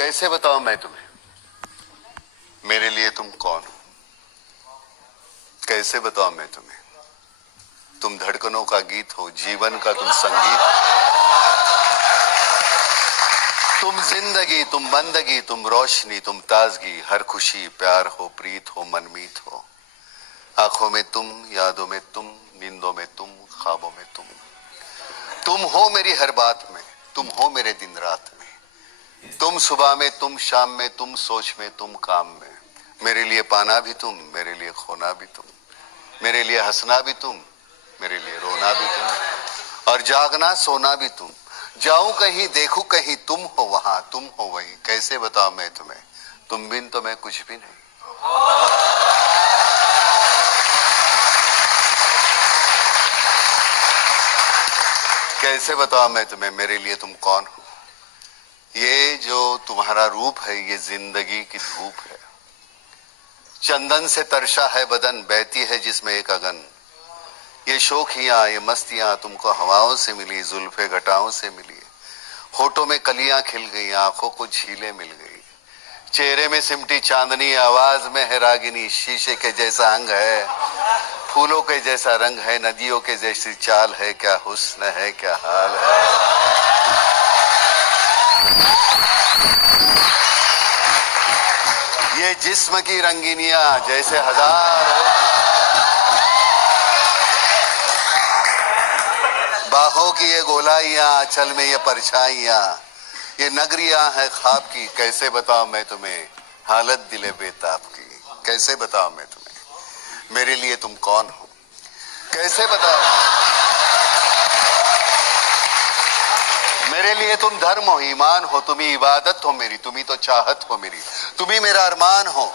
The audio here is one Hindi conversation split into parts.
कैसे बताऊं मैं तुम्हें मेरे लिए तुम कौन हो? कैसे बताऊं मैं तुम्हें? तुम धड़कनों का गीत हो, जीवन का तुम संगीत हो। तुम जिंदगी, तुम बंदगी, तुम रोशनी, तुम ताजगी, हर खुशी प्यार हो, प्रीत हो, मनमीत हो। आंखों में तुम, यादों में तुम, नींदों में तुम, ख्वाबों में तुम। तुम हो मेरी हर बात में, तुम हो मेरे दिन रात में। तुम सुबह में, तुम शाम में, तुम सोच में, तुम काम में। मेरे लिए पाना भी तुम, मेरे लिए खोना भी तुम, मेरे लिए हंसना भी तुम, मेरे लिए रोना भी तुम, और जागना सोना भी तुम। जाऊं कहीं, देखूं कहीं, तुम हो वहां, तुम हो वहीं। कैसे बताऊं मैं तुम्हें, तुम बिन तो मैं कुछ भी नहीं। कैसे बताऊं मैं तुम्हें मेरे लिए तुम कौन हो? ये जो तुम्हारा रूप है, ये जिंदगी की धूप है। चंदन से तरशा है बदन, बहती है जिसमें एक अगन। ये शोखियां, ये मस्तियां तुमको हवाओं से मिली, जुल्फे घटाओं से मिली। होठों में कलियां खिल गई, आंखों को झीलें मिल गई। चेहरे में सिमटी चांदनी, आवाज में है रागिनी। शीशे के जैसा अंग है, फूलों के जैसा रंग है, नदियों के जैसी चाल है। क्या हुस्न है, क्या हाल है। ये जिस्म की रंगीनियां जैसे हजारों, बाहों की ये गोलाइयां, आंचल में ये परछाइयां, ये नगरियां है ख्वाब की। कैसे बताऊं मैं तुम्हें हालत दिले बेताब की। कैसे बताऊं मैं तुम्हें मेरे लिए तुम कौन हो? कैसे बताऊं मेरे लिए तुम धर्म हो, ईमान हो, तुम ही इबादत हो मेरी, तुम ही तो चाहत हो मेरी, तुम ही मेरा अरमान हो।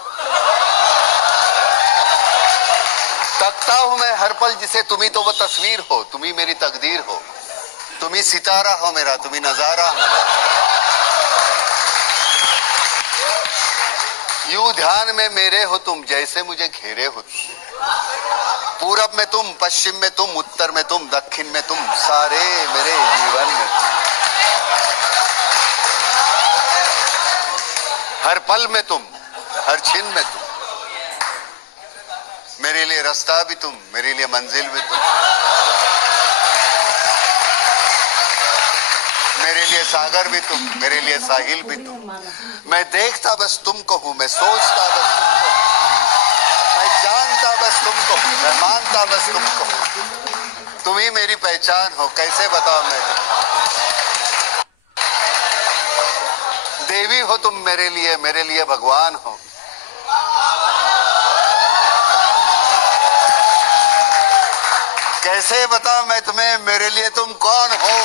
तकता हूं मैं हर पल जिसे, तुम ही तो वो तस्वीर हो, तुम ही मेरी तकदीर हो। तुम ही सितारा हो मेरा, तुम ही नजारा हो मेरा। यूं ध्यान में मेरे हो तुम, जैसे मुझे घेरे हो तुम। पूरब में तुम, पश्चिम में तुम, उत्तर में तुम, दक्षिण में तुम, सारे मेरे जीवन में तुम। हर पल में तुम, हर छिन में तुम। मेरे लिए रास्ता भी तुम, मेरे लिए मंजिल भी तुम, मेरे लिए सागर भी तुम, मेरे लिए साहिल भी तुम। मैं देखता बस तुमको हूं, मैं सोचता बस तुमको हूं, मैं जानता बस तुमको हूं, मैं मानता बस तुमको हूं। तुम ही मेरी पहचान हो। कैसे बताओ मैं तुम्हें? देवी हो तुम मेरे लिए भगवान हो। कैसे बताऊं मैं तुम्हें मेरे लिए तुम कौन हो?